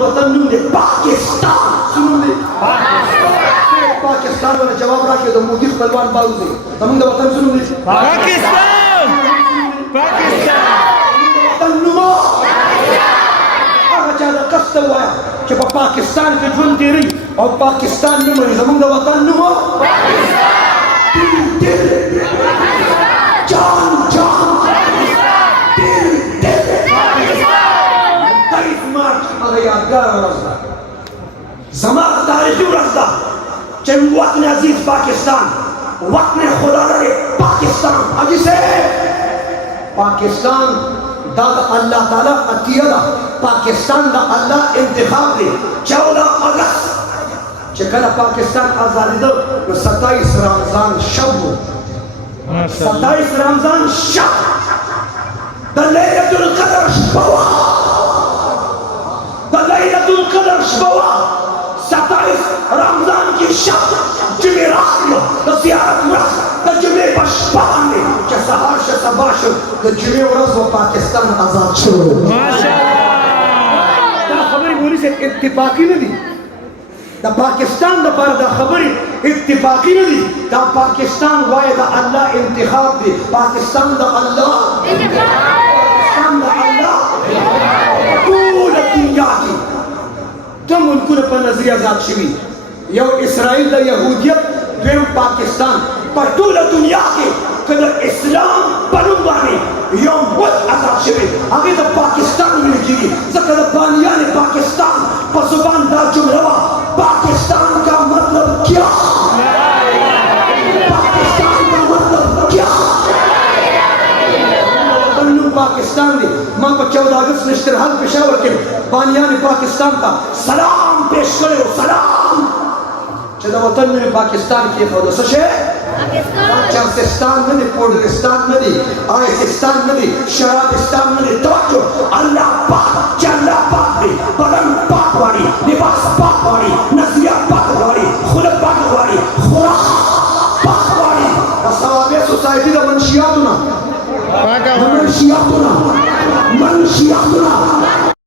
वतन नूम दे पाकिस्तान सुनो दे पाकिस्तान वाला जवाब राखे तो मोदी पहलवान बाल दे तमंग वतन सुनो दे पाकिस्तान वतन नूम अगर ज्यादा कष्ट हुआ कि पाकिस्तान के जुन दे रही और पाकिस्तान में मरी तमंग वतन नूम जान जान यादगार रस्ता जमा तारीखी रस्ता चम वतन अजीज पाकिस्तान वतन खुदा रे पाकिस्तान अजी से पाकिस्तान दादा अल्लाह ताला अतियदा पाकिस्तान दा अल्लाह इंतखाब दे 14 अगस्त चकला पाकिस्तान आजादी दो 27 रमजान शब 27 रमजान शब द लैलतुल क़द्र शबवा लैलतुल क़द्र शबवा 27 रमजान की शब जुमेरात में द ज़ियारत रस द जुमे बशपान में के सहार से सबाश द जुमे रस वो पाकिस्तान आजाद शुरू माशाअल्लाह दा खबर बोली से इत्तिफाकी नहीं द पाकिस्तान द पर द खबर इत्तिफाकी नहीं द पाकिस्तान वाए द अल्लाह इंतखाब दे पाकिस्तान द अल्लाह पाकिस्तान द अल्लाह पूरी दुनिया की तुम उनको पर नजरिया जात शिवी यो इसराइल द यहूदियत द्वेम पाकिस्तान पर पूरी दुनिया के कदर इस्लाम पनुबानी योम बहुत आजाद शिवी आगे तो पाकिस्तान में लिखी जकद बानियान पाकिस्तान पर जुबान दार जुमरवा पाकिस्तान का मतलब क्या पाकिस्तान का मतलब क्या पाकिस्तान ने मां को 14 अगस्त निश्चिरहाल पेशावर के बानियान पाकिस्तान का सलाम पेश करे सलाम चलो वतन में पाकिस्तान के खुद सशे पाकिस्तान में पोर्टुगिस्तान में आयसिस्तान में शराबिस्तान में तवज्जो अल्लाह पाक अल्लाह पाक ने बदन पाक वाली लिबास पाक वाली नज़रिया पाक वाली खुद पाक वाली खुराक पाक वाली सवाबे सोसाइटी का मनशियात ना मनशियात ना